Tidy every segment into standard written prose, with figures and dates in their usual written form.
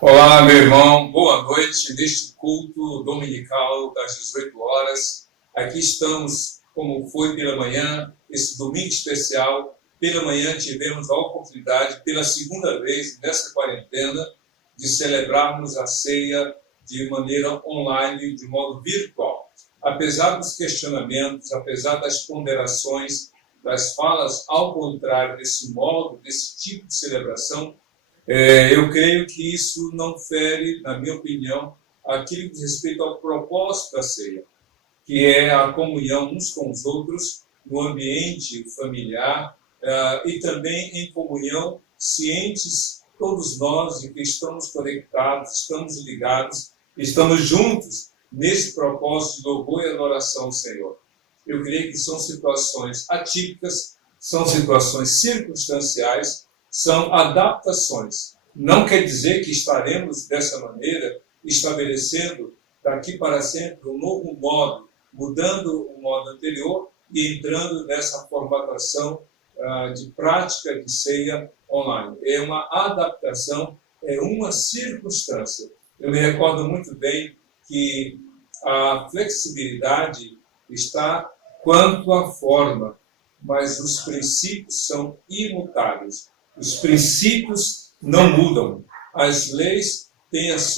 Olá, meu irmão, boa noite neste culto dominical das 18 horas. Aqui estamos, como foi pela manhã, esse domingo especial. Pela manhã tivemos a oportunidade, pela segunda vez nessa quarentena, de celebrarmos a ceia de maneira online, de modo virtual. Apesar dos questionamentos, apesar das ponderações, das falas ao contrário desse modo, desse tipo de celebração, eu creio que isso não fere, na minha opinião, aquilo que diz respeito ao propósito da ceia, que é a comunhão uns com os outros no ambiente familiar e também em comunhão, cientes, todos nós, de que estamos conectados, estamos ligados, estamos juntos nesse propósito de louvor e adoração ao Senhor. Eu creio que são situações atípicas, são situações circunstanciais, são adaptações. Não quer dizer que estaremos dessa maneira estabelecendo daqui para sempre um novo modo, mudando o modo anterior e entrando nessa formatação de prática de ceia online. É uma adaptação, é uma circunstância. Eu me recordo muito bem que a flexibilidade está quanto à forma, mas os princípios são imutáveis. Os princípios não mudam. As leis têm os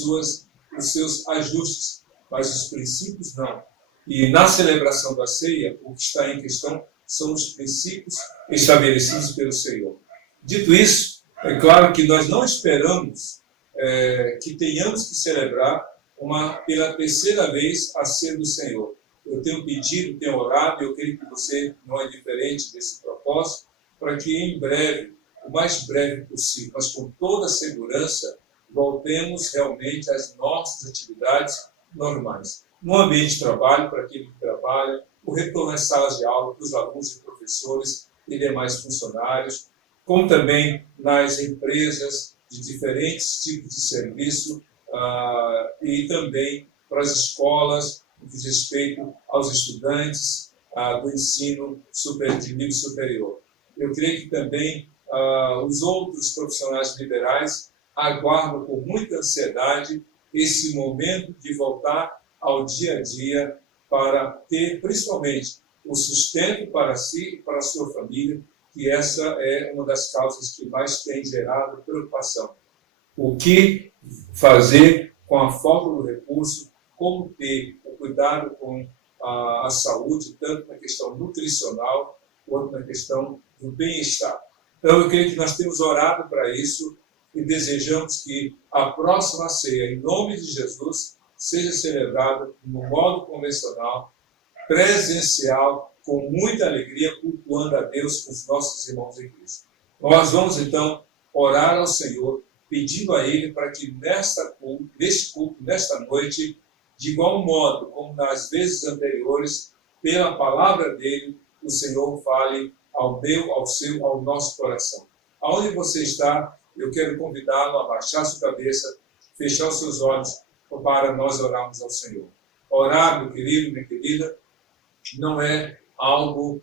seus ajustes, mas os princípios não. E na celebração da ceia, o que está em questão são os princípios estabelecidos pelo Senhor. Dito isso, é claro que nós não esperamos que tenhamos que celebrar pela terceira vez a ceia do Senhor. Eu tenho pedido, tenho orado, eu creio que você não é diferente desse propósito, para que em breve, o mais breve possível, mas com toda a segurança, voltemos realmente às nossas atividades normais. No ambiente de trabalho, para aquele que trabalha, o retorno às salas de aula para os alunos e professores e demais funcionários, como também nas empresas de diferentes tipos de serviço e também para as escolas, no que diz respeito aos estudantes do ensino de nível superior. Eu creio que também os outros profissionais liberais aguardam com muita ansiedade esse momento de voltar ao dia a dia para ter, principalmente, o sustento para si e para a sua família, que essa é uma das causas que mais tem gerado preocupação. O que fazer com a falta do recurso, como ter o cuidado com a saúde, tanto na questão nutricional, quanto na questão do bem-estar. Então, eu creio que nós temos orado para isso e desejamos que a próxima ceia, em nome de Jesus, seja celebrada no modo convencional, presencial, com muita alegria, cultuando a Deus com os nossos irmãos em Cristo. Nós vamos, então, orar ao Senhor, pedindo a Ele para que neste culto, nesta noite, de igual modo como nas vezes anteriores, pela palavra dEle, o Senhor fale ao meu, ao seu, ao nosso coração. Aonde você está, eu quero convidá-lo a baixar sua cabeça, fechar os seus olhos, para nós orarmos ao Senhor. Orar, meu querido, minha querida, não é algo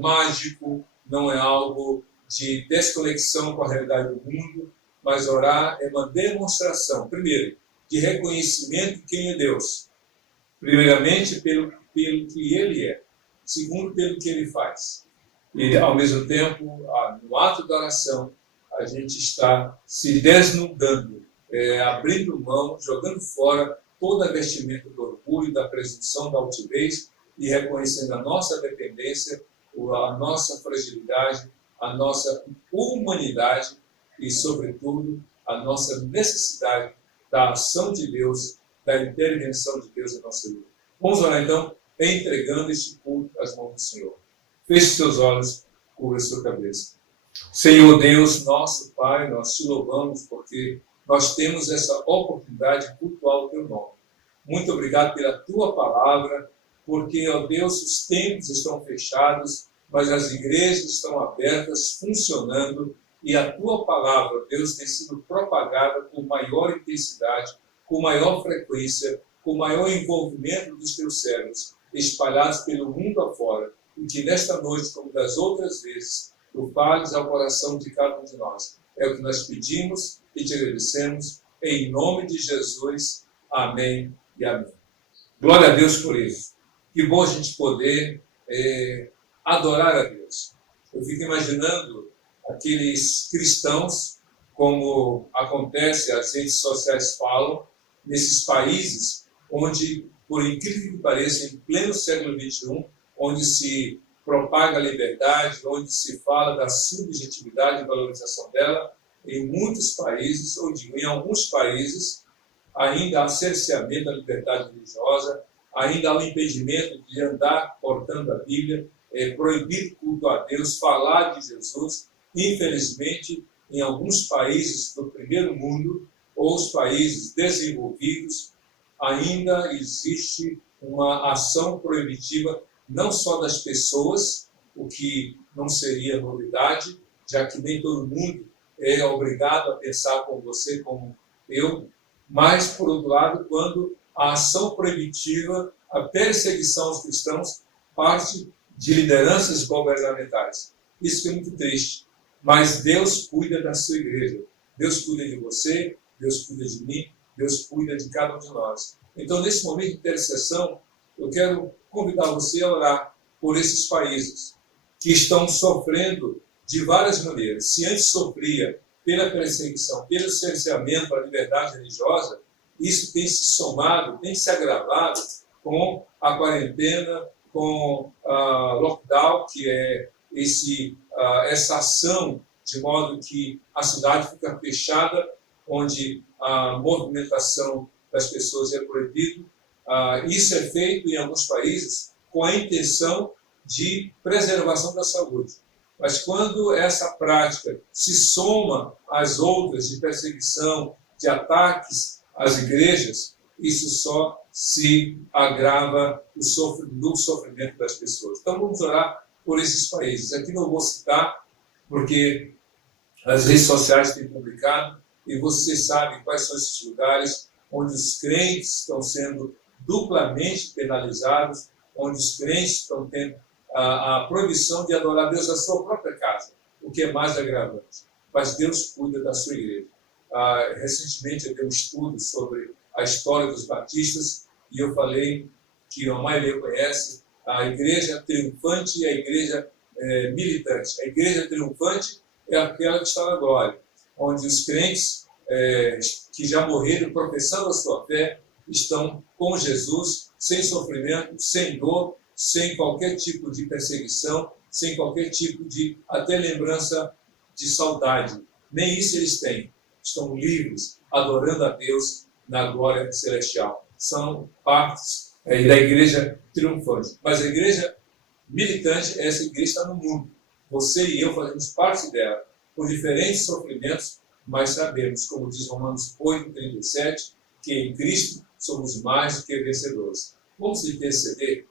mágico, não é algo de desconexão com a realidade do mundo, mas orar é uma demonstração, primeiro, de reconhecimento de quem é Deus. Primeiramente, pelo que Ele é. Segundo, pelo que Ele faz. E, ao mesmo tempo, no ato da oração, a gente está se desnudando, abrindo mão, jogando fora toda a vestimenta do orgulho, da presunção, da altivez e reconhecendo a nossa dependência, a nossa fragilidade, a nossa humanidade e, sobretudo, a nossa necessidade da ação de Deus, da intervenção de Deus na nossa vida. Vamos orar, então, entregando este culto às mãos do Senhor. Feche seus olhos, cubra sua cabeça. Senhor Deus, nosso Pai, nós te louvamos porque nós temos essa oportunidade de cultuar o teu nome. Muito obrigado pela tua palavra, porque, ó Deus, os templos estão fechados, mas as igrejas estão abertas, funcionando, e a tua palavra, Deus, tem sido propagada com maior intensidade, com maior frequência, com maior envolvimento dos teus servos, espalhados pelo mundo afora, e que nesta noite, como das outras vezes, tu fales ao coração de cada um de nós. É o que nós pedimos e te agradecemos, em nome de Jesus. Amém e amém. Glória a Deus por isso. Que bom a gente poder adorar a Deus. Eu fico imaginando aqueles cristãos, como acontece, as redes sociais falam, nesses países onde, por incrível que pareça, em pleno século XXI, onde se propaga a liberdade, onde se fala da subjetividade e valorização dela, em muitos países, ou digo, em alguns países, ainda há cerceamento da liberdade religiosa, ainda há o impedimento de andar portando a Bíblia, proibir culto a Deus, falar de Jesus. Infelizmente, em alguns países do primeiro mundo, ou os países desenvolvidos, ainda existe uma ação proibitiva, não só das pessoas, o que não seria novidade, já que nem todo mundo é obrigado a pensar como você, como eu, mas, por outro lado, quando a ação proibitiva, a perseguição aos cristãos, parte de lideranças governamentais. Isso é muito triste, mas Deus cuida da sua igreja. Deus cuida de você, Deus cuida de mim, Deus cuida de cada um de nós. Então, nesse momento de intercessão, eu quero convidar você a orar por esses países que estão sofrendo de várias maneiras. Se antes sofria pela perseguição, pelo cerceamento à liberdade religiosa, isso tem se somado, tem se agravado com a quarentena, com a lockdown, que é essa ação de modo que a cidade fica fechada, onde a movimentação das pessoas é proibida. Isso é feito em alguns países com a intenção de preservação da saúde. Mas quando essa prática se soma às outras de perseguição, de ataques às igrejas, isso só se agrava no sofrimento das pessoas. Então vamos orar por esses países. Aqui não vou citar, porque as redes sociais têm publicado, e vocês sabem quais são esses lugares onde os crentes estão sendo duplamente penalizados, onde os crentes estão tendo a proibição de adorar Deus na sua própria casa, o que é mais agravante. Mas Deus cuida da sua igreja. Recentemente eu dei um estudo sobre a história dos batistas e eu falei que a maioria conhece a igreja triunfante e a igreja militante. A igreja triunfante é aquela que está na glória, onde os crentes que já morreram professando a sua fé estão com Jesus, sem sofrimento, sem dor, sem qualquer tipo de perseguição, sem qualquer tipo de até lembrança de saudade. Nem isso eles têm. Estão livres, adorando a Deus na glória celestial. São partes da igreja triunfante. Mas a igreja militante, essa igreja está no mundo. Você e eu fazemos parte dela, por diferentes sofrimentos, mas sabemos, como diz Romanos 8:37, que em Cristo somos mais do que vencedores. Vamos interceder?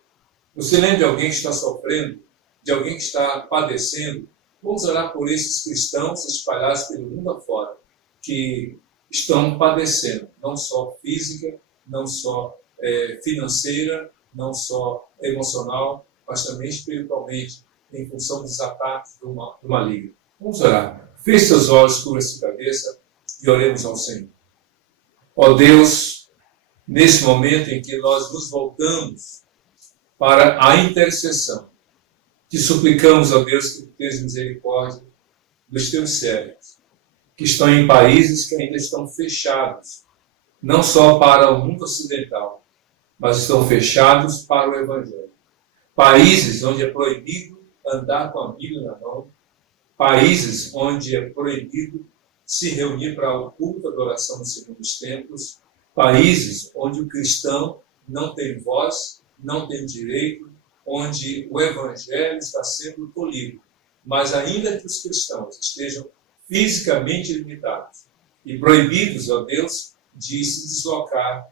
Você lembra de alguém que está sofrendo, de alguém que está padecendo? Vamos orar por esses cristãos espalhados pelo mundo afora, que estão padecendo, não só física, não só financeira, não só emocional, mas também espiritualmente, em função dos ataques do maligno. Vamos orar. Feche seus olhos, cubra sua cabeça e oremos ao Senhor. Ó Deus, nesse momento em que nós nos voltamos para a intercessão, te suplicamos, ó Deus, que tu tenhas misericórdia dos teus servos, que estão em países que ainda estão fechados, não só para o mundo ocidental, mas estão fechados para o Evangelho. Países onde é proibido andar com a Bíblia na mão, países onde é proibido se reunir para o culto, adoração no segundo dos templos, países onde o cristão não tem voz, não tem direito, onde o Evangelho está sendo tolhido. Mas ainda que os cristãos estejam fisicamente limitados e proibidos, ó Deus, de se deslocar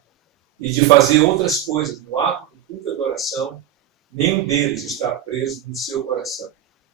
e de fazer outras coisas no ato do culto e adoração, nenhum deles está preso no seu coração.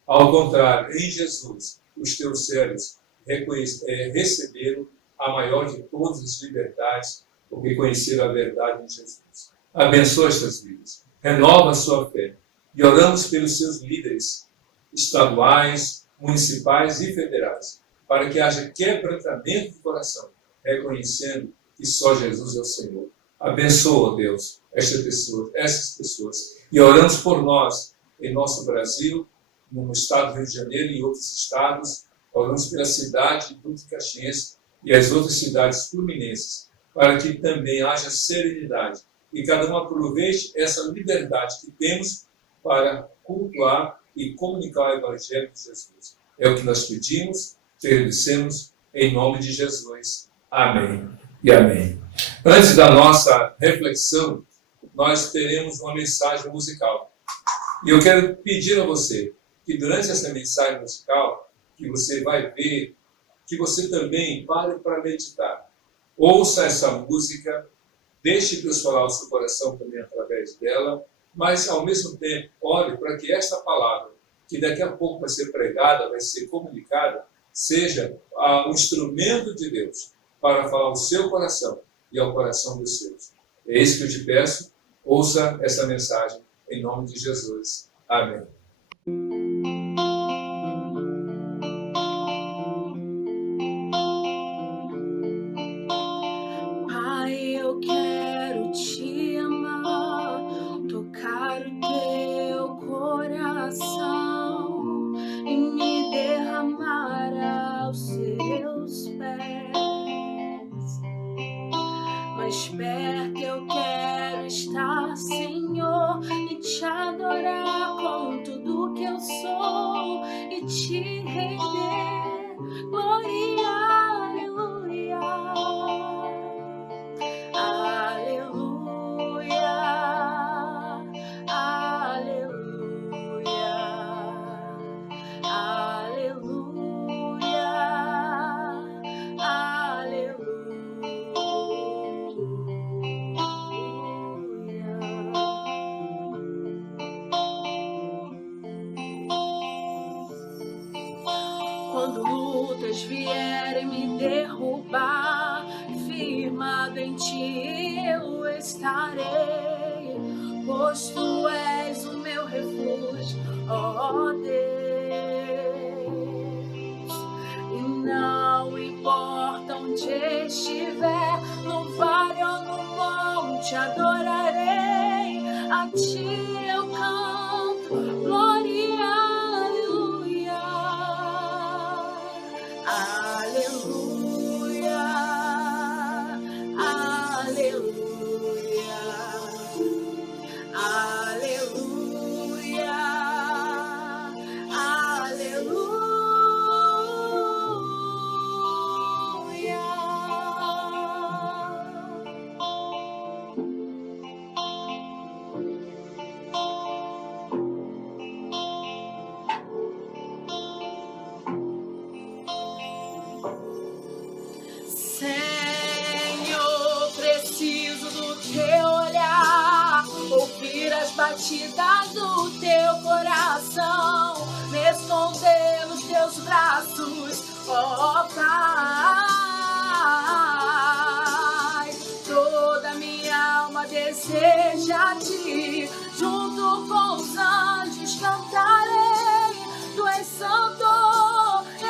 Ao contrário, em Jesus, os teus servos receberam a maior de todas as liberdades, porque conheceram a verdade em Jesus. Abençoa estas vidas, renova a sua fé, e oramos pelos seus líderes estaduais, municipais e federais, para que haja quebrantamento de coração, reconhecendo que só Jesus é o Senhor. Abençoa, Deus, essas pessoas. E oramos por nós, em nosso Brasil, no estado do Rio de Janeiro e em outros estados. Oramos pela cidade de Duque Caxiense e as outras cidades fluminenses, para que também haja serenidade e cada um aproveite essa liberdade que temos para cultuar e comunicar o Evangelho de Jesus. É o que nós pedimos, te agradecemos, em nome de Jesus. Amém e amém. Antes da nossa reflexão, nós teremos uma mensagem musical. E eu quero pedir a você que durante essa mensagem musical, que você vai ver, que você também pare para meditar. Ouça essa música, deixe Deus falar ao seu coração também através dela, mas ao mesmo tempo, ore para que esta palavra, que daqui a pouco vai ser pregada, vai ser comunicada, seja um instrumento de Deus para falar ao seu coração e ao coração dos seus. É isso que eu te peço, ouça essa mensagem em nome de Jesus. Amém. Pai, eu quero te amar, tocar o teu coração e me derramar aos seus pés. Mais perto eu quero estar, Senhor, e te adorar com tudo que eu sou e te render. Glória, aleluia. Aleluia, aleluia, aleluia, Quando lutas vierem me derrubar, firmado em ti eu estarei, pois tu és o meu refúgio, ó Deus. E não importa onde estiver, no vale ou no monte, adorarei, a ti eu canto, glória, aleluia, aleluia, aleluia, aleluia, Senhor, preciso do teu olhar, ouvir as batidas do teu coração, me esconder nos teus braços, ó Pai. Toda minha alma deseja ti, junto com os anjos cantarei, tu és santo,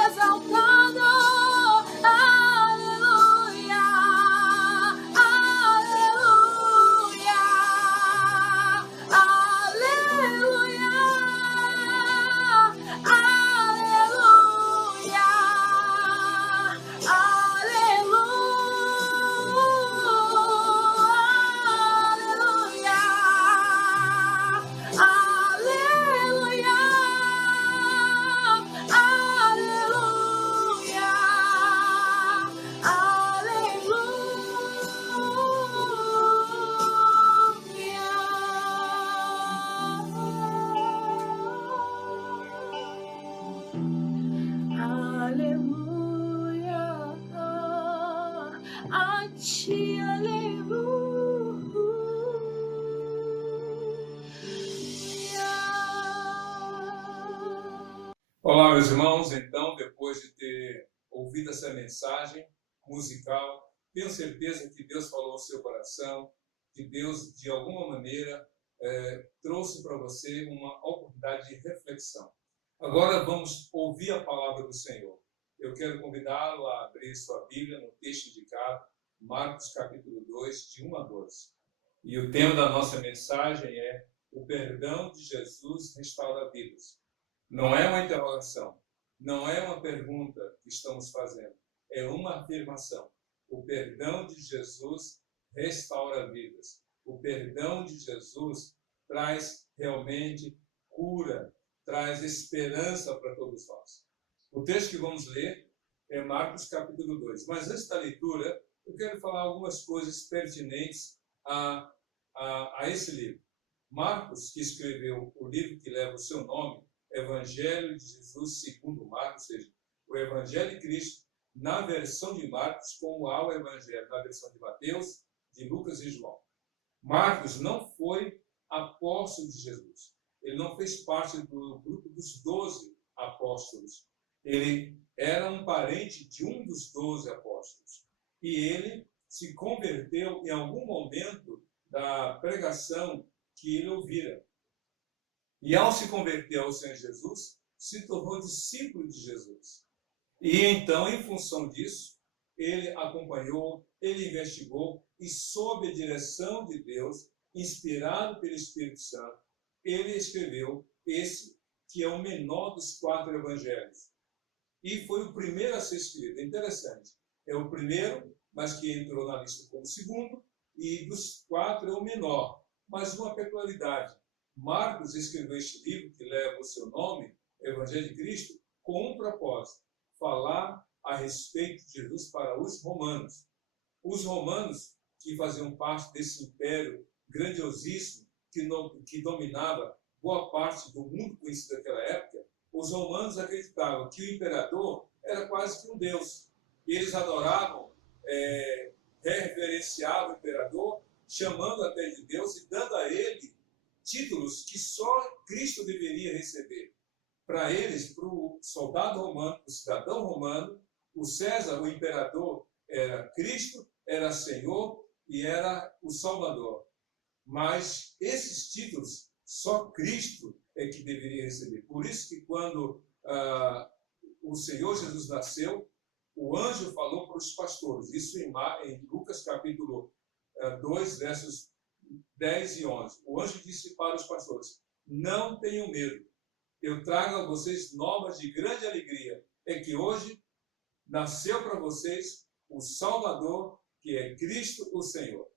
exaltado. Aleluia, aleluia, aleluia, aleluia, aleluia, a ti, aleluia. Olá, meus irmãos. Então, depois de ter ouvido essa mensagem musical, tenho certeza que Deus falou ao seu coração, que Deus, de alguma maneira, trouxe para você uma oportunidade de reflexão. Agora vamos ouvir a palavra do Senhor. eu quero convidá-lo a abrir sua Bíblia no texto indicado, Marcos capítulo 2, de 1 a 12. E o tema da nossa mensagem é: o perdão de Jesus restaura vidas. Não é uma interrogação, não é uma pergunta que estamos fazendo, é uma afirmação. O perdão de Jesus restaura vidas. O perdão de Jesus traz realmente cura, traz esperança para todos nós. O texto que vamos ler é Marcos capítulo 2. Mas antes da leitura, eu quero falar algumas coisas pertinentes a esse livro. Marcos, que escreveu o livro que leva o seu nome, Evangelho de Jesus segundo Marcos, ou seja, o Evangelho de Cristo, na versão de Marcos, como há o Evangelho na versão de Mateus, de Lucas e João. Marcos não foi apóstolo de Jesus. Ele não fez parte do grupo dos 12 apóstolos. Ele era um parente de um dos 12 apóstolos. E ele se converteu em algum momento da pregação que ele ouvira. E ao se converter ao Senhor Jesus, se tornou discípulo de Jesus. E então, em função disso, ele acompanhou, ele investigou e, sob a direção de Deus, inspirado pelo Espírito Santo, ele escreveu esse que é o menor dos 4 evangelhos. E foi o primeiro a ser escrito. É interessante. É o primeiro, mas que entrou na lista como segundo, e dos 4 é o menor. Mas uma peculiaridade. Marcos escreveu este livro, que leva o seu nome, Evangelho de Cristo, com um propósito: falar a respeito de Jesus para os romanos. Os romanos, que faziam parte desse império grandiosíssimo, que dominava boa parte do mundo conhecido naquela época, os romanos acreditavam que o imperador era quase que um deus. E eles adoravam, reverenciavam o imperador, chamando até de Deus e dando a ele títulos que só Cristo deveria receber. Para eles, para o soldado romano, para o cidadão romano, o César, o imperador, era Cristo, era Senhor e era o Salvador. Mas esses títulos, só Cristo é que deveria receber. Por isso que quando o Senhor Jesus nasceu, o anjo falou para os pastores, isso em Lucas capítulo 2, versos 10 e 11. O anjo disse para os pastores: não tenham medo, eu trago a vocês novas de grande alegria. É que hoje nasceu para vocês o Salvador, que é Cristo o Senhor.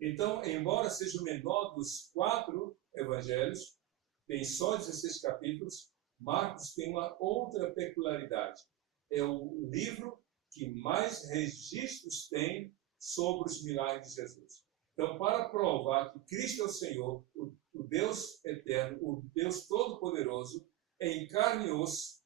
Então, embora seja o menor dos 4 evangelhos, tem só 16 capítulos, Marcos tem uma outra peculiaridade. É o livro que mais registros tem sobre os milagres de Jesus. Então, para provar que Cristo é o Senhor, o Deus eterno, o Deus todo-poderoso, em carne e osso,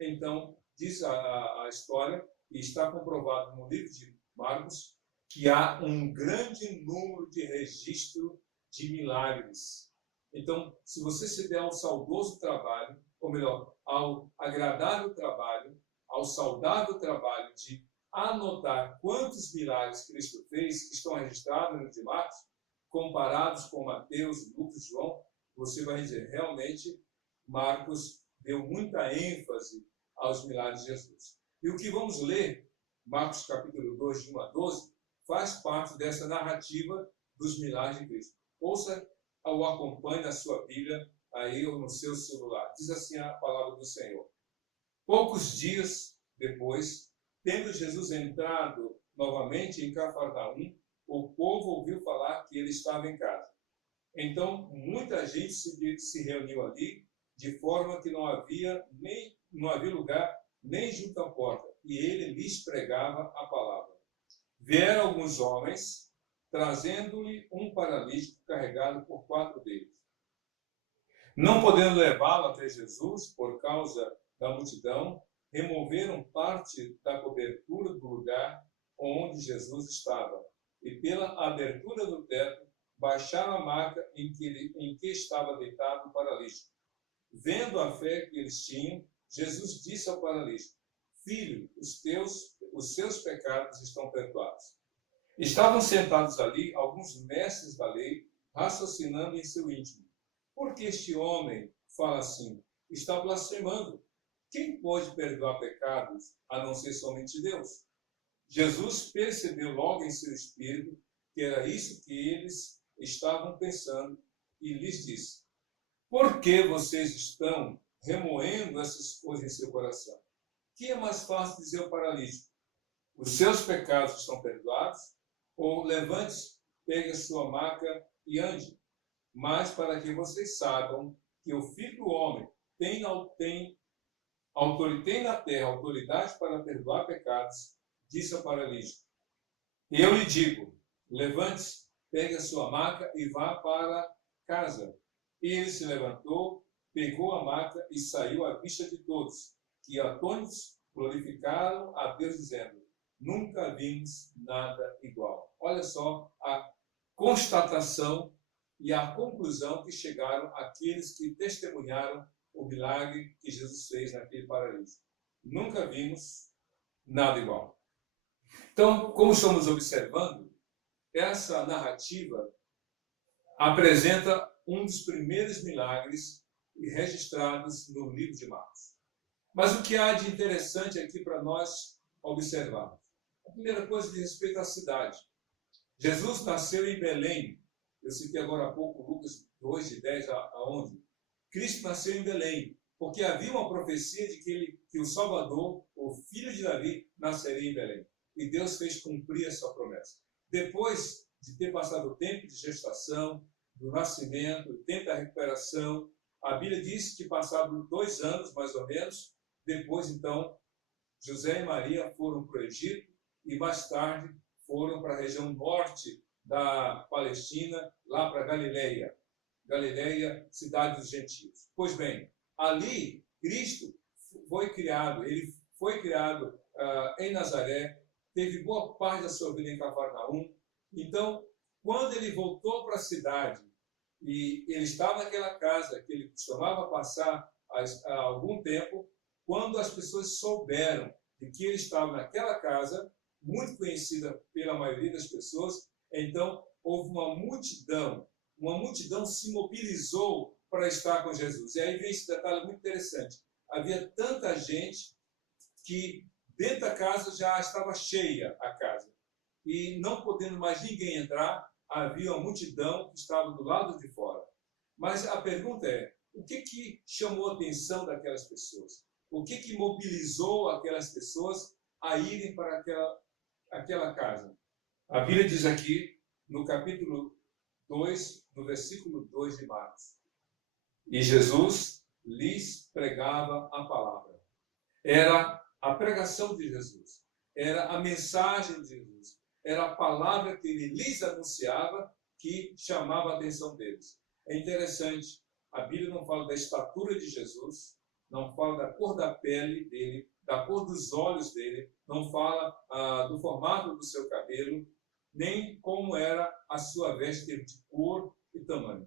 então, diz a história, e está comprovado no livro de Marcos, que há um grande número de registro de milagres. Então, se você se der ao saudoso trabalho, ou melhor, ao agradável trabalho, ao saudável trabalho de anotar quantos milagres Cristo fez, que estão registrados no livro de Marcos, comparados com Mateus, Lucas e João, você vai dizer, realmente, Marcos deu muita ênfase aos milagres de Jesus. E o que vamos ler, Marcos capítulo 2, de 1 a 12, faz parte dessa narrativa dos milagres de Cristo. Ouça ou acompanhe na sua Bíblia, aí ou no seu celular. Diz assim a palavra do Senhor. Poucos dias depois, tendo Jesus entrado novamente em Cafarnaum, o povo ouviu falar que ele estava em casa. Então, muita gente se reuniu ali, de forma que não havia lugar nem junto à porta, e ele lhes pregava a palavra. Vieram alguns homens, trazendo-lhe um paralítico carregado por 4 deles. Não podendo levá-lo até Jesus, por causa da multidão, removeram parte da cobertura do lugar onde Jesus estava, e pela abertura do teto, baixaram a maca em que estava deitado o paralítico. Vendo a fé que eles tinham, Jesus disse ao paralítico: Filho, os seus pecados estão perdoados. Estavam sentados ali alguns mestres da lei, raciocinando em seu íntimo. Por que este homem fala assim? Está blasfemando. quem pode perdoar pecados a não ser somente Deus? Jesus percebeu logo em seu espírito que era isso que eles estavam pensando e lhes disse: por que vocês estão remoendo essas coisas em seu coração? Que é mais fácil dizer ao paralítico: os seus pecados estão perdoados? Ou levante-se, pegue a sua maca e ande? Mas para que vocês saibam que o Filho do Homem tem na terra autoridade para perdoar pecados, disse ao paralítico: eu lhe digo, levante-se, pegue a sua maca e vá para casa. Ele se levantou, pegou a maca e saiu à vista de todos, que atônitos glorificaram a Deus, dizendo: nunca vimos nada igual. Olha só a constatação e a conclusão que chegaram aqueles que testemunharam o milagre que Jesus fez naquele paralítico. Nunca vimos nada igual. Então, como estamos observando, essa narrativa apresenta um dos primeiros milagres registrados no livro de Marcos. Mas o que há de interessante aqui para nós observarmos? A primeira coisa diz respeito à cidade. Jesus nasceu em Belém. Eu citei agora há pouco Lucas 2, de 10 a 11. Cristo nasceu em Belém, porque havia uma profecia de que o Salvador, o filho de Davi, nasceria em Belém. E Deus fez cumprir essa promessa. Depois de ter passado o tempo de gestação, do nascimento, o tempo da recuperação, a Bíblia diz que passaram 2 anos, mais ou menos, depois, então, José e Maria foram para o Egito e, mais tarde, foram para a região norte da Palestina, lá para Galileia. Galileia, cidade dos gentios. Pois bem, ali, Cristo foi criado, ele foi criado em Nazaré, teve boa parte da sua vida em Cafarnaum. Então, quando ele voltou para a cidade, e ele estava naquela casa que ele costumava passar há algum tempo, quando as pessoas souberam de que ele estava naquela casa, muito conhecida pela maioria das pessoas, então houve uma multidão se mobilizou para estar com Jesus. E aí vem esse detalhe muito interessante. Havia tanta gente que dentro da casa já estava cheia a casa. E não podendo mais ninguém entrar, havia uma multidão que estava do lado de fora. Mas a pergunta é, o que chamou a atenção daquelas pessoas? O que mobilizou aquelas pessoas a irem para aquela casa? A Bíblia diz aqui, no capítulo 2, no versículo 2 de Marcos: e Jesus lhes pregava a palavra. Era a pregação de Jesus, era a mensagem de Jesus, era a palavra que ele lhes anunciava que chamava a atenção deles. É interessante, a Bíblia não fala da estatura de Jesus, não fala da cor da pele dele, da cor dos olhos dele, não fala do formato do seu cabelo, nem como era a sua veste de cor e tamanho.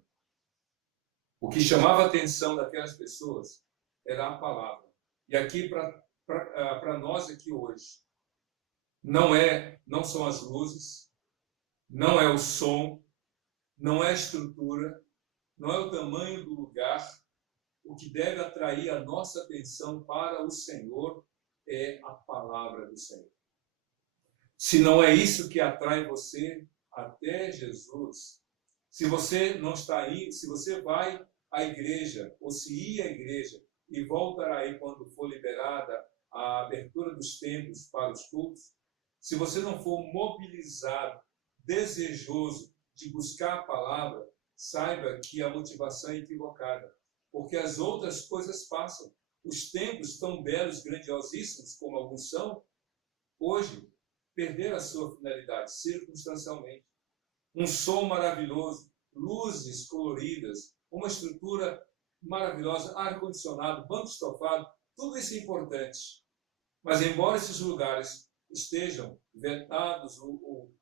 O que chamava a atenção daquelas pessoas era a palavra. E aqui, para nós aqui hoje, não são as luzes, não é o som, não é a estrutura, não é o tamanho do lugar. O que deve atrair a nossa atenção para o Senhor é a palavra do Senhor. Se não é isso que atrai você até Jesus, se você não está aí, se você vai à igreja, ou se ir à igreja e voltar aí quando for liberada a abertura dos templos para os cultos, se você não for mobilizado, desejoso de buscar a palavra, saiba que a motivação é equivocada, porque as outras coisas passam. Os templos tão belos, grandiosíssimos como alguns são, hoje perderam a sua finalidade, circunstancialmente. Um som maravilhoso, luzes coloridas, uma estrutura maravilhosa, ar-condicionado, banco estofado, tudo isso é importante. Mas embora esses lugares estejam vetados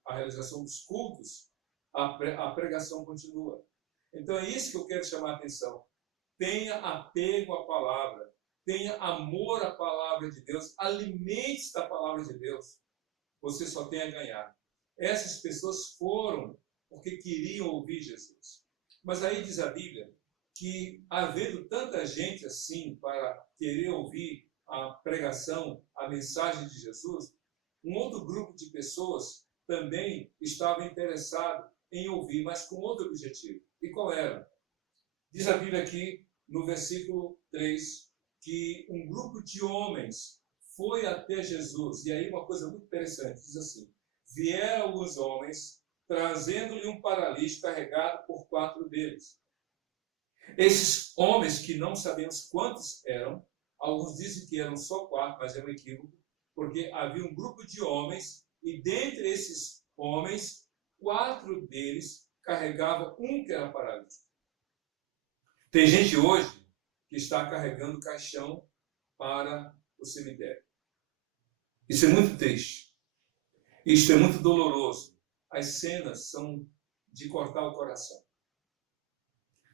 a realização dos cultos, a pregação continua. Então é isso que eu quero chamar a atenção. Tenha apego à palavra, tenha amor à palavra de Deus, alimente-se da palavra de Deus. Você só tem a ganhar. Essas pessoas foram porque queriam ouvir Jesus. Mas aí diz a Bíblia que, havendo tanta gente assim para querer ouvir a pregação, a mensagem de Jesus, um outro grupo de pessoas também estava interessado em ouvir, mas com outro objetivo. E qual era? Diz a Bíblia aqui, no versículo 3, que um grupo de homens foi até Jesus. E aí uma coisa muito interessante, diz assim: vieram alguns homens, trazendo-lhe um paralítico carregado por 4 deles. Esses homens, que não sabemos quantos eram, alguns dizem que eram só 4, mas é um equívoco, porque havia um grupo de homens, e dentre esses homens, 4 deles carregavam um que era paralítico. Tem gente hoje que está carregando caixão para o cemitério. Isso é muito triste. Isso é muito doloroso. As cenas são de cortar o coração.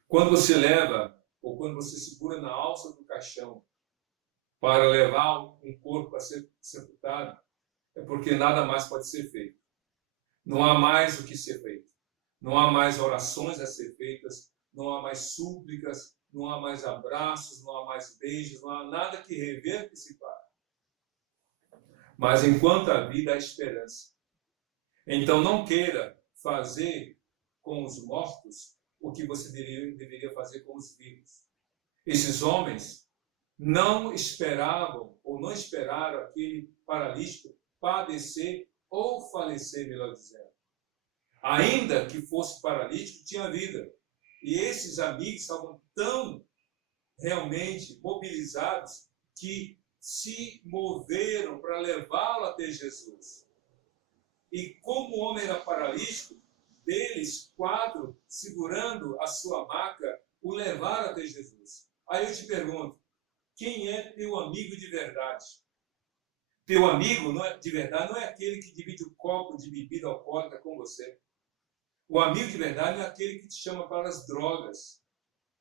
Quando você leva, ou quando você segura na alça do caixão para levar um corpo a ser sepultado, é porque nada mais pode ser feito. Não há mais o que ser feito. Não há mais orações a ser feitas, não há mais súplicas, não há mais abraços, não há mais beijos, não há nada que reverta esse fato. Mas enquanto há vida, há esperança. Então não queira fazer com os mortos o que você deveria fazer com os vivos. Esses homens não esperavam, ou não esperaram aquele paralítico padecer ou falecer, melhor dizendo. Ainda que fosse paralítico, tinha vida. E esses amigos estavam tão realmente mobilizados que se moveram para levá-lo até Jesus. E como o homem era paralítico, deles 4, segurando a sua maca, o levaram até Jesus. Aí eu te pergunto, quem é teu amigo de verdade? Teu amigo de verdade não é aquele que divide o copo de bebida alcoólica com você. O amigo de verdade não é aquele que te chama para as drogas,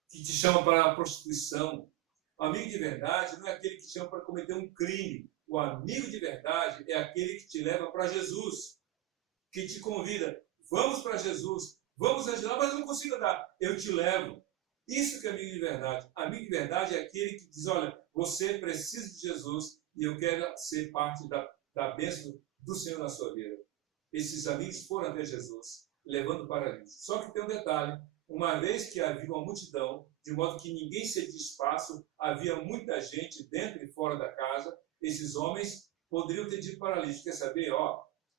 que te chama para a prostituição. O amigo de verdade não é aquele que te chama para cometer um crime. O amigo de verdade é aquele que te leva para Jesus, que te convida, vamos para Jesus, vamos ajudar, mas eu não consigo andar, eu te levo. Isso que é amigo de verdade. Amigo de verdade é aquele que diz, olha, você precisa de Jesus e eu quero ser parte da bênção do Senhor na sua vida. Esses amigos foram até Jesus, levando o paralítico. Só que tem um detalhe, uma vez que havia uma multidão, de modo que ninguém cedia espaço, havia muita gente dentro e fora da casa, esses homens poderiam ter dito paralítico, quer saber,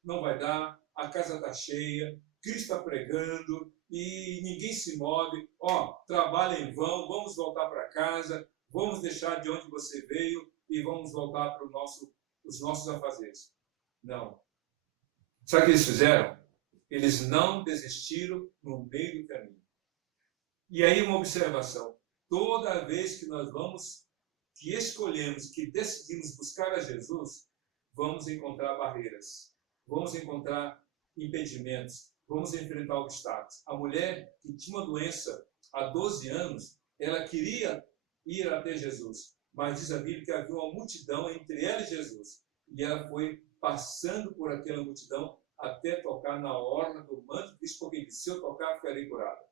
não vai dar, a casa está cheia, Cristo está pregando e ninguém se move, trabalha em vão, vamos voltar para casa, vamos deixar de onde você veio e vamos voltar para os nossos afazeres. Não. Sabe o que eles fizeram? Eles não desistiram no meio do caminho. E aí uma observação, toda vez que nós que escolhemos, que decidimos buscar a Jesus, vamos encontrar barreiras, vamos encontrar impedimentos, vamos enfrentar obstáculos. A mulher que tinha uma doença há 12 anos, ela queria ir até Jesus, mas diz a Bíblia que havia uma multidão entre ela e Jesus, e ela foi passando por aquela multidão até tocar na orla do manto de Cristo, porque disse, se eu tocar, ficarei curado.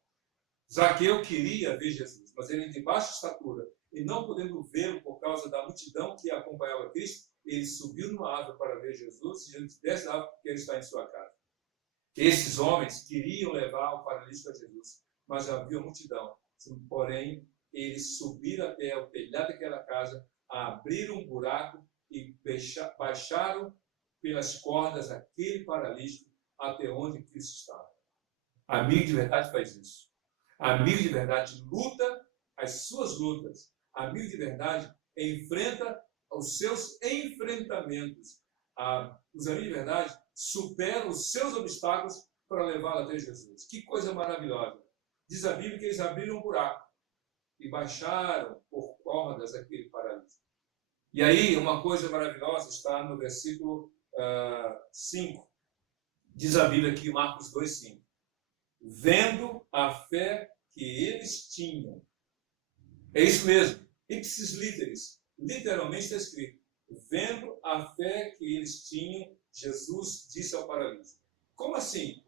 Zaqueu queria ver Jesus, mas ele de baixa estatura, e não podendo vê-lo por causa da multidão que acompanhava Cristo, ele subiu numa árvore para ver Jesus, e Jesus desce da árvore porque ele está em sua casa. Esses homens queriam levar o paralítico a Jesus, mas havia multidão. Porém, eles subiram até o telhado daquela casa, abriram um buraco e baixaram pelas cordas aquele paralítico até onde Cristo estava. Amigo de verdade faz isso. Amigo de verdade luta as suas lutas. Amigo de verdade enfrenta os seus enfrentamentos. Os amigos de verdade superam os seus obstáculos para levá-lo até Jesus. Que coisa maravilhosa. Diz a Bíblia que eles abriram um buraco e baixaram por cordas aquele paralítico. E aí, uma coisa maravilhosa está no versículo 5. Diz a Bíblia aqui, Marcos 2,5. Vendo a fé que eles tinham. É isso mesmo. Ipsis literis. Literalmente está escrito. Vendo a fé que eles tinham, Jesus disse ao paralítico. Como assim?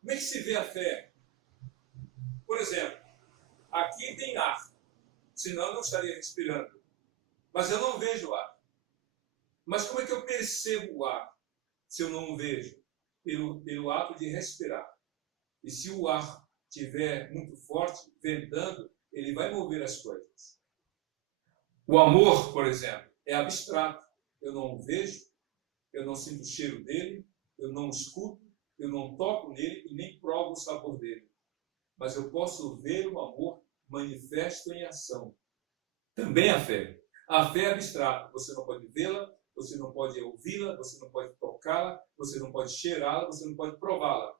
Como é que se vê a fé? Por exemplo, aqui tem ar. Senão eu não estaria respirando. mas eu não vejo o ato. Mas como é que eu percebo o ato se eu não o vejo? Pelo ato de respirar. E se o ar estiver muito forte, ventando, ele vai mover as coisas. O amor, por exemplo, é abstrato. Eu não o vejo, eu não sinto o cheiro dele, eu não o escuto, eu não toco nele e nem provo o sabor dele. Mas eu posso ver o amor manifesto em ação. Também a fé. A fé é abstrata. Você não pode vê-la, você não pode ouvi-la, você não pode tocá-la, você não pode cheirá-la, você não pode prová-la.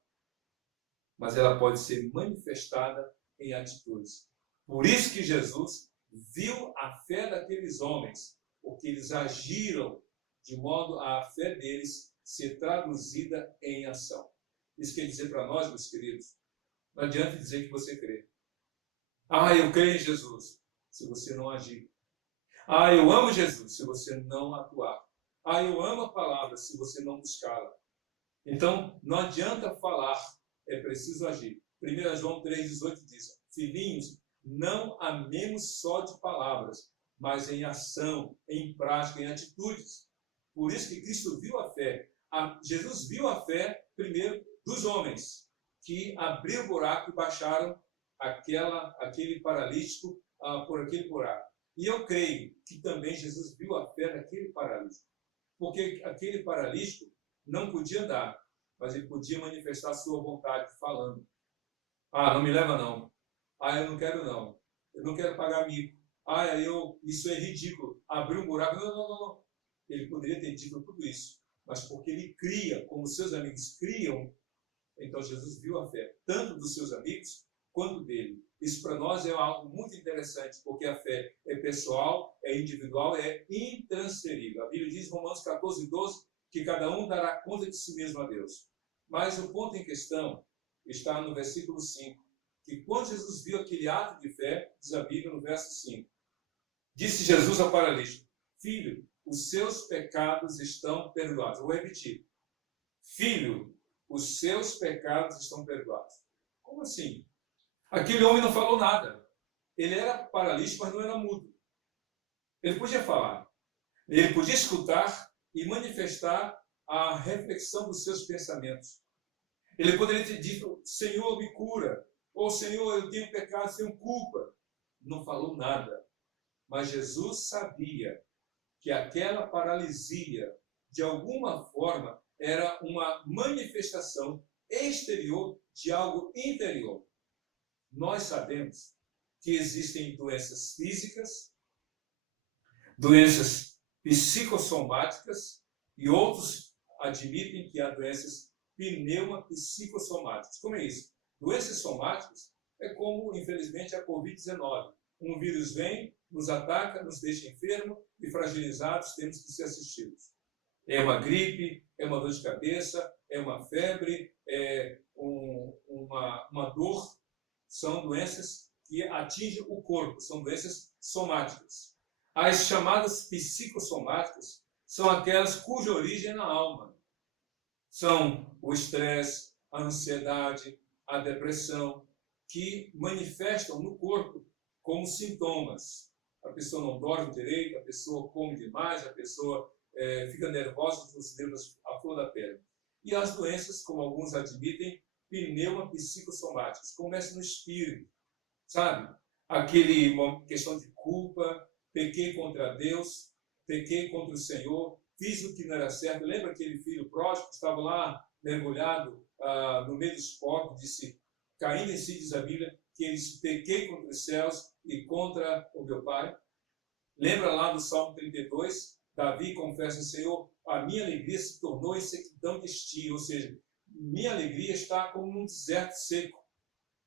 Mas ela pode ser manifestada em atitudes. Por isso que Jesus viu a fé daqueles homens, porque eles agiram de modo a fé deles ser traduzida em ação. Isso quer dizer para nós, meus queridos, não adianta dizer que você crê. Ah, eu creio em Jesus, se você não agir. Ah, eu amo Jesus, se você não atuar. Ah, eu amo a palavra, se você não buscá-la. Então, não adianta falar, é preciso agir. 1 João 3,18 diz: filhinhos, não amemos só de palavras, mas em ação, em prática, em atitudes. Por isso que Cristo viu a fé. Jesus viu a fé, primeiro, dos homens, que abriram o buraco e baixaram aquele paralítico por aquele buraco. E eu creio que também Jesus viu a fé daquele paralítico. Porque aquele paralítico não podia andar, mas ele podia manifestar a sua vontade falando. Ah, não me leva não. Ah, eu não quero não. Eu não quero pagar mico. Ah, isso é ridículo. Abrir um buraco. Não. Ele poderia ter dito tudo isso. Mas porque ele cria, como seus amigos criam, então Jesus viu a fé, tanto dos seus amigos quanto dele. Isso para nós é algo muito interessante, porque a fé é pessoal, é individual, é intransferível. A Bíblia diz em Romanos 14:12 que cada um dará conta de si mesmo a Deus. Mas o ponto em questão está no versículo 5, que quando Jesus viu aquele ato de fé, diz a Bíblia no verso 5, disse Jesus ao paralítico: filho, os seus pecados estão perdoados. Eu vou repetir. Filho, os seus pecados estão perdoados. Como assim? Aquele homem não falou nada. Ele era paralítico, mas não era mudo. Ele podia falar. Ele podia escutar e manifestar a reflexão dos seus pensamentos. Ele poderia ter dito: Senhor, me cura. Ou Senhor, eu tenho pecado, tenho culpa. Não falou nada. Mas Jesus sabia que aquela paralisia, de alguma forma, era uma manifestação exterior de algo interior. Nós sabemos que existem doenças físicas, doenças psicossomáticas e outros admitem que há doenças pneumopsicossomáticas. Como é isso? Doenças somáticas é como, infelizmente, a Covid-19. Um vírus vem, nos ataca, nos deixa enfermos e fragilizados, temos que ser assistidos. É uma gripe, é uma dor de cabeça, é uma febre, é uma dor. São doenças que atingem o corpo, são doenças somáticas. As chamadas psicossomáticas são aquelas cuja origem é na alma. São o estresse, a ansiedade, a depressão, que manifestam no corpo como sintomas. A pessoa não dorme direito, a pessoa come demais, a pessoa fica nervosa, os nervos à flor da pele. E as doenças, como alguns admitem, pneumopsicossomáticas, começa no espírito, sabe? Uma questão de culpa, pequei contra Deus, pequei contra o Senhor, fiz o que não era certo. Lembra aquele filho pródigo que estava lá mergulhado no meio dos porcos, disse, caindo em si, diz a Bíblia, que ele disse: pequei contra os céus e contra o meu Pai. Lembra lá do Salmo 32? Davi confessa: Senhor, a minha alegria se tornou em sequidão de estio, ou seja, minha alegria está como num deserto seco.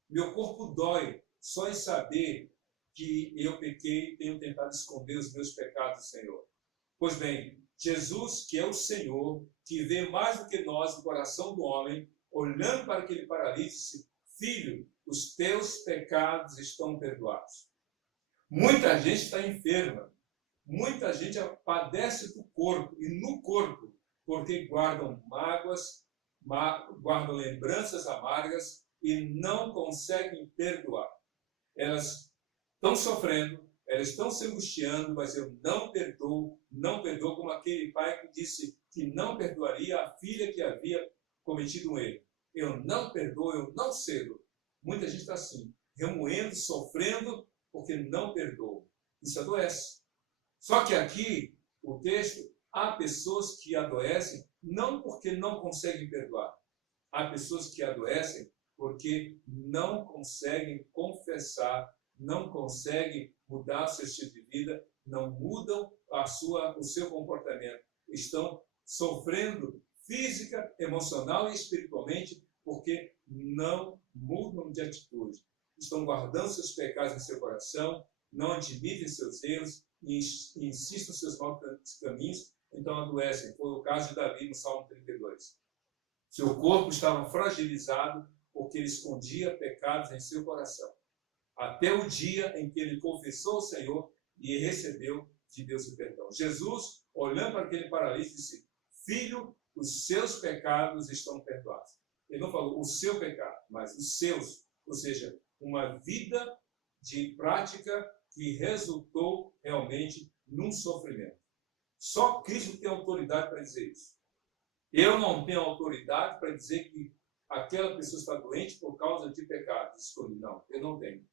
Meu corpo dói só em saber que eu pequei e tenho tentado esconder os meus pecados, Senhor. Pois bem, Jesus, que é o Senhor, que vê mais do que nós o coração do homem, olhando para aquele paralítico, disse: filho, os teus pecados estão perdoados. Muita gente está enferma. Muita gente padece do corpo e no corpo, porque guardam mágoas, guardam lembranças amargas e não conseguem perdoar. Elas estão sofrendo, Elas estão se angustiando, mas eu não perdoo, como aquele pai que disse que não perdoaria a filha que havia cometido um erro. Eu não perdoo, eu não cedo. Muita gente está assim, remoendo, sofrendo, porque não perdoa. Isso adoece. Só que aqui, o texto, há pessoas que adoecem não porque não conseguem perdoar. Há pessoas que adoecem porque não conseguem confessar, não conseguem mudar seu estilo de vida, não mudam o seu comportamento. Estão sofrendo física, emocional e espiritualmente porque não mudam de atitude. Estão guardando seus pecados em seu coração, não admitem seus erros e insistem nos seus maus caminhos, então adoecem. Foi o caso de Davi no Salmo 32. Seu corpo estava fragilizado porque ele escondia pecados em seu coração. Até o dia em que ele confessou ao Senhor e recebeu de Deus o perdão. Jesus, olhando para aquele paralítico, disse: filho, os seus pecados estão perdoados. Ele não falou o seu pecado, mas os seus. Ou seja, uma vida de prática que resultou realmente num sofrimento. Só Cristo tem autoridade para dizer isso. Eu não tenho autoridade para dizer que aquela pessoa está doente por causa de pecados. Não, eu não tenho.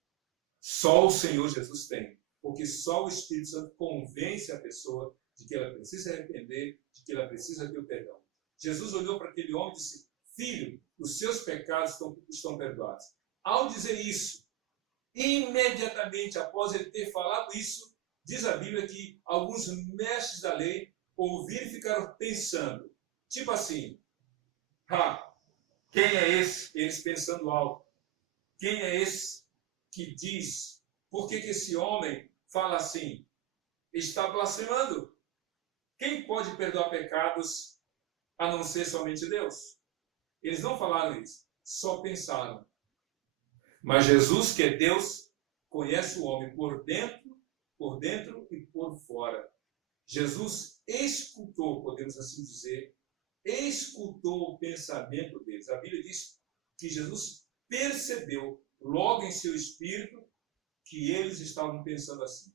Só o Senhor Jesus tem. Porque só o Espírito Santo convence a pessoa de que ela precisa arrepender, de que ela precisa ter o perdão. Jesus olhou para aquele homem e disse: filho, os seus pecados estão perdoados. Ao dizer isso, imediatamente após ele ter falado isso, diz a Bíblia que alguns mestres da lei ouviram e ficaram pensando. Tipo assim, quem é esse? Eles pensando alto. Quem é esse que diz? Por que esse homem fala assim? Está blasfemando. Quem pode perdoar pecados a não ser somente Deus? Eles não falaram isso, só pensaram. Mas Jesus, que é Deus, conhece o homem por dentro e por fora. Jesus escutou, podemos assim dizer, escutou o pensamento deles. A Bíblia diz que Jesus percebeu logo em seu espírito que eles estavam pensando assim.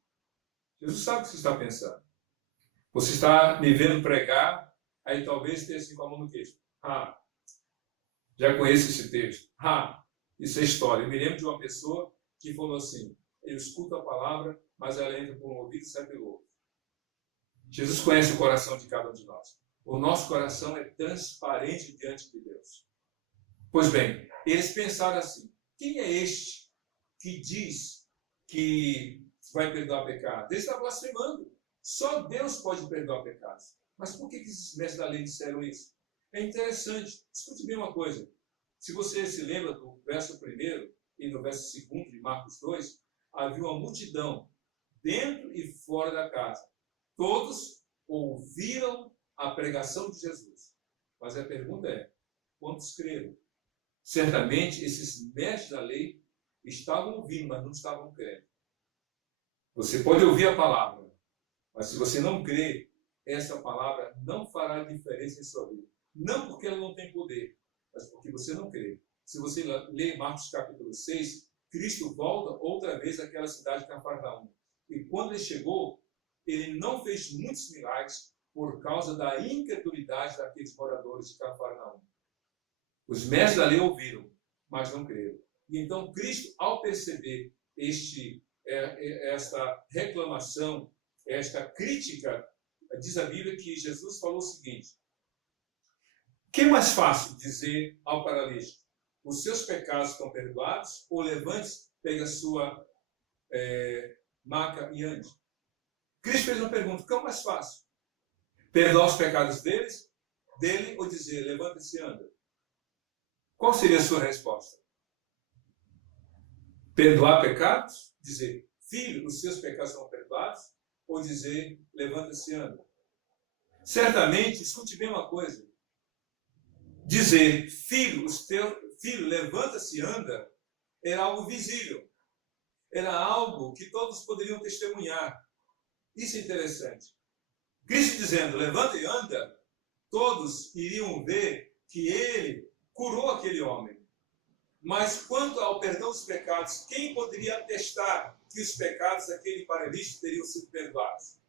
Jesus sabe o que você está pensando. Você está me vendo pregar, aí talvez esteja assim com a mão no queixo. Já conheço esse texto. Isso é história. Eu me lembro de uma pessoa que falou assim: eu escuto a palavra, mas ela entra por um ouvido e sai pelo outro. Jesus conhece o coração de cada um de nós. O nosso coração é transparente diante de Deus. Pois bem, eles pensaram assim: quem é este que diz que vai perdoar pecados? Ele está blasfemando. Só Deus pode perdoar pecados. Mas por que esses mestres da lei disseram isso? É interessante. Escute bem uma coisa. Se você se lembra do verso 1 e do verso 2 de Marcos 2, havia uma multidão dentro e fora da casa. Todos ouviram a pregação de Jesus. Mas a pergunta é: quantos creram? Certamente esses mestres da lei estavam ouvindo, mas não estavam crendo. Você pode ouvir a palavra, mas se você não crê, essa palavra não fará diferença em sua vida. Não porque ela não tem poder, mas porque você não crê. Se você ler Marcos capítulo 6, Cristo volta outra vez àquela cidade de Cafarnaum. E quando ele chegou, ele não fez muitos milagres por causa da incredulidade daqueles moradores de Cafarnaum. Os mestres da lei ouviram, mas não creram. E então Cristo, ao perceber esta reclamação, esta crítica, diz a Bíblia que Jesus falou o seguinte: que é mais fácil dizer ao paralítico: os seus pecados estão perdoados, ou levante-se, pegue a sua maca e ande? Cristo fez uma pergunta: o que é mais fácil? Perdoar os pecados dele, ou dizer: levante-se e anda? Qual seria a sua resposta? Perdoar pecados? Dizer: filho, os seus pecados são perdoados? Ou dizer: levanta-se e anda? Certamente, escute bem uma coisa: dizer filho, levanta-se e anda, era algo visível. Era algo que todos poderiam testemunhar. Isso é interessante. Cristo dizendo: levanta e anda, todos iriam ver que ele curou aquele homem. Mas quanto ao perdão dos pecados, quem poderia atestar que os pecados daquele paralítico teriam sido perdoados?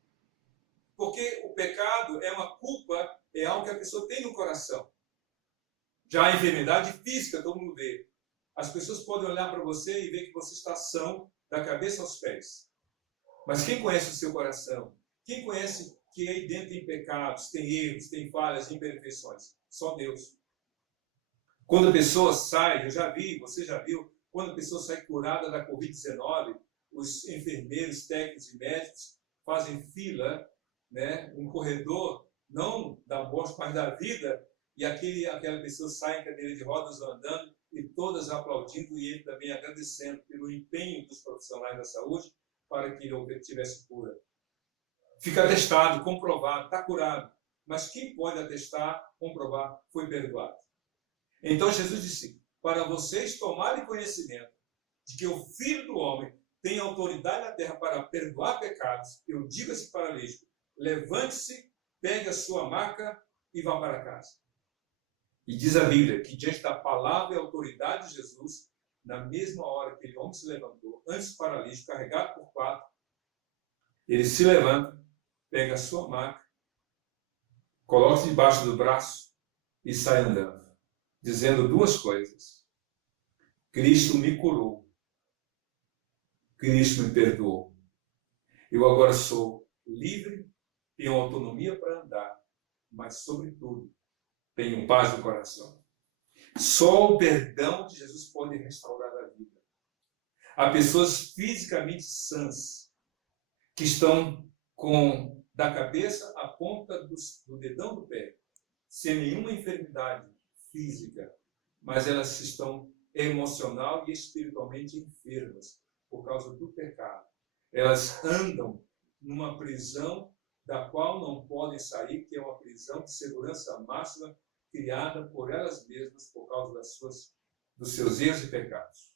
Porque o pecado é uma culpa, é algo que a pessoa tem no coração. Já a enfermidade física, todo mundo vê. As pessoas podem olhar para você e ver que você está são da cabeça aos pés. Mas quem conhece o seu coração? Quem conhece que aí dentro tem pecados, tem erros, tem falhas, imperfeições? Só Deus. Quando a pessoa sai, eu já vi, você já viu, quando a pessoa sai curada da Covid-19, os enfermeiros, técnicos e médicos fazem fila, né, um corredor, não da morte, mas da vida, e aquela pessoa sai em cadeira de rodas andando, e todas aplaudindo, e ele também agradecendo pelo empenho dos profissionais da saúde para que ele obtivesse cura. Fica atestado, comprovado, está curado. Mas quem pode atestar, comprovar, foi perdoado. Então Jesus disse, para vocês tomarem conhecimento de que o Filho do Homem tem autoridade na terra para perdoar pecados, eu digo a esse paralítico, levante-se, pegue a sua maca e vá para casa. E diz a Bíblia que diante da palavra e autoridade de Jesus, na mesma hora que aquele homem se levantou, antes do paralítico, carregado por 4, ele se levanta, pega a sua maca, coloca-se debaixo do braço e sai andando, dizendo 2 coisas. Cristo me curou. Cristo me perdoou. Eu agora sou livre, tenho autonomia para andar, mas, sobretudo, tenho paz no coração. Só o perdão de Jesus pode restaurar a vida. Há pessoas fisicamente sãs que estão da cabeça à ponta do dedão do pé, sem nenhuma enfermidade física, mas elas estão emocional e espiritualmente enfermas por causa do pecado. Elas andam numa prisão da qual não podem sair, que é uma prisão de segurança máxima criada por elas mesmas por causa dos seus erros e pecados.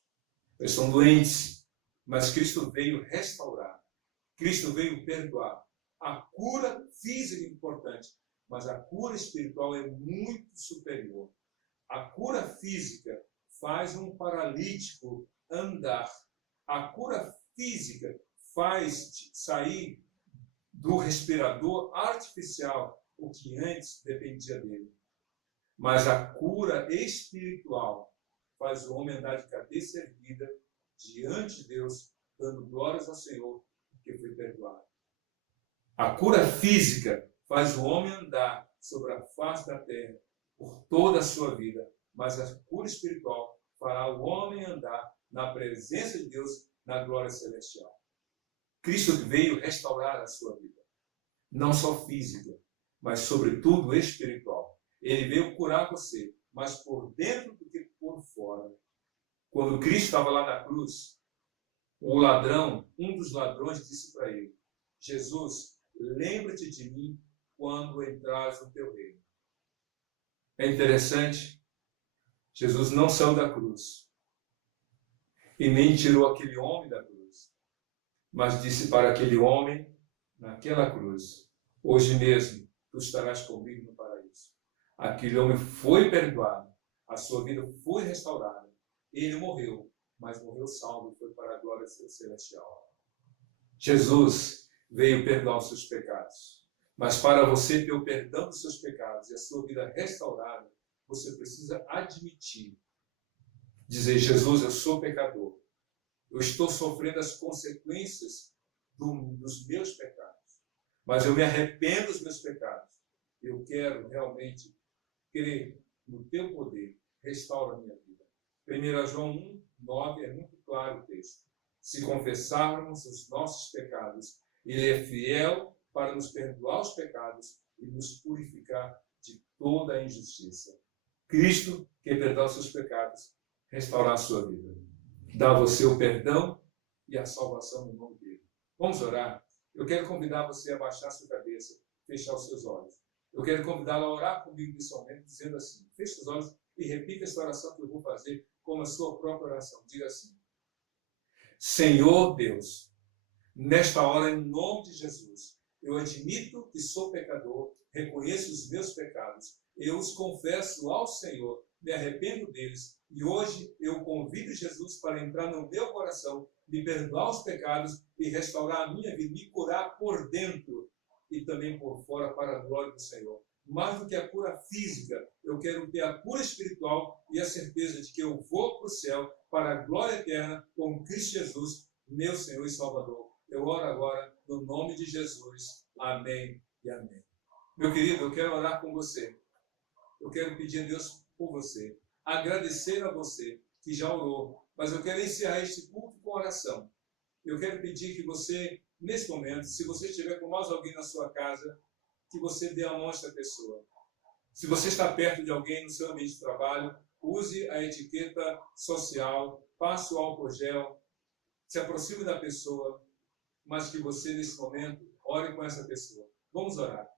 Eles são doentes, mas Cristo veio restaurar. Cristo veio perdoar. A cura física é importante, mas a cura espiritual é muito superior. A cura física faz um paralítico andar. A cura física faz sair do respirador artificial o que antes dependia dele. Mas a cura espiritual faz o homem andar de cabeça erguida diante de Deus, dando glórias ao Senhor, porque foi perdoado. A cura física faz o homem andar sobre a face da terra por toda a sua vida, mas a cura espiritual fará o homem andar na presença de Deus, na glória celestial. Cristo veio restaurar a sua vida, não só física, mas sobretudo espiritual. Ele veio curar você, mas por dentro do que por fora. Quando Cristo estava lá na cruz, um dos ladrões disse para ele, Jesus, lembra-te de mim quando entrares no teu reino. É interessante, Jesus não saiu da cruz e nem tirou aquele homem da cruz, mas disse para aquele homem naquela cruz, hoje mesmo tu estarás comigo no paraíso. Aquele homem foi perdoado, a sua vida foi restaurada, ele morreu, mas morreu salvo e foi para a glória celestial. Jesus veio perdoar os seus pecados, mas para você ter o perdão dos seus pecados e a sua vida restaurada, você precisa admitir, dizer, Jesus, eu sou pecador, eu estou sofrendo as consequências dos meus pecados, mas eu me arrependo dos meus pecados, eu quero realmente crer no teu poder, restaura a minha vida. 1 João 1:9 é muito claro o texto. Se confessarmos os nossos pecados, ele é fiel para nos perdoar os pecados e nos purificar de toda a injustiça. Cristo quer perdoar os seus pecados, restaurar a sua vida. Dá a você o perdão e a salvação no nome dele. Vamos orar? Eu quero convidar você a baixar a sua cabeça, fechar os seus olhos. Eu quero convidá-lo a orar comigo nesse momento, dizendo assim, feche os olhos e repita essa oração que eu vou fazer como a sua própria oração. Diga assim, Senhor Deus, nesta hora, em nome de Jesus, eu admito que sou pecador, reconheço os meus pecados, eu os confesso ao Senhor me arrependo deles. E hoje eu convido Jesus para entrar no meu coração, me perdoar os pecados e restaurar a minha vida, me curar por dentro e também por fora para a glória do Senhor. Mais do que a cura física, eu quero ter a cura espiritual e a certeza de que eu vou para o céu, para a glória eterna, com Cristo Jesus, meu Senhor e Salvador. Eu oro agora no nome de Jesus. Amém e amém. Meu querido, eu quero orar com você. Eu quero pedir a Deus por você. Agradecer a você que já orou. Mas eu quero encerrar este culto com oração. Eu quero pedir que você, nesse momento, se você estiver com mais alguém na sua casa, que você dê a mão a esta pessoa. Se você está perto de alguém no seu ambiente de trabalho, use a etiqueta social, passe o álcool gel, se aproxime da pessoa, mas que você, nesse momento, ore com essa pessoa. Vamos orar.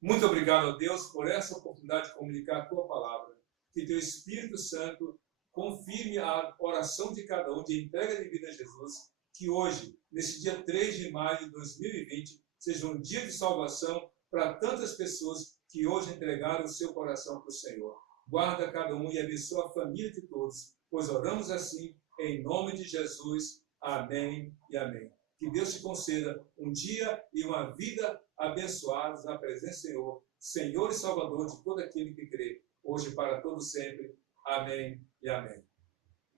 Muito obrigado a Deus por essa oportunidade de comunicar a Tua palavra. Que Teu Espírito Santo confirme a oração de cada um de entrega de vida a Jesus. Que hoje, nesse dia 3 de maio de 2020, seja um dia de salvação para tantas pessoas que hoje entregaram o seu coração para o Senhor. Guarda cada um e abençoa a família de todos, pois oramos assim, em nome de Jesus. Amém e amém. Que Deus te conceda um dia e uma vida abençoados na presença do Senhor, Senhor e Salvador de todo aquele que crê, hoje e para todo sempre. Amém e amém.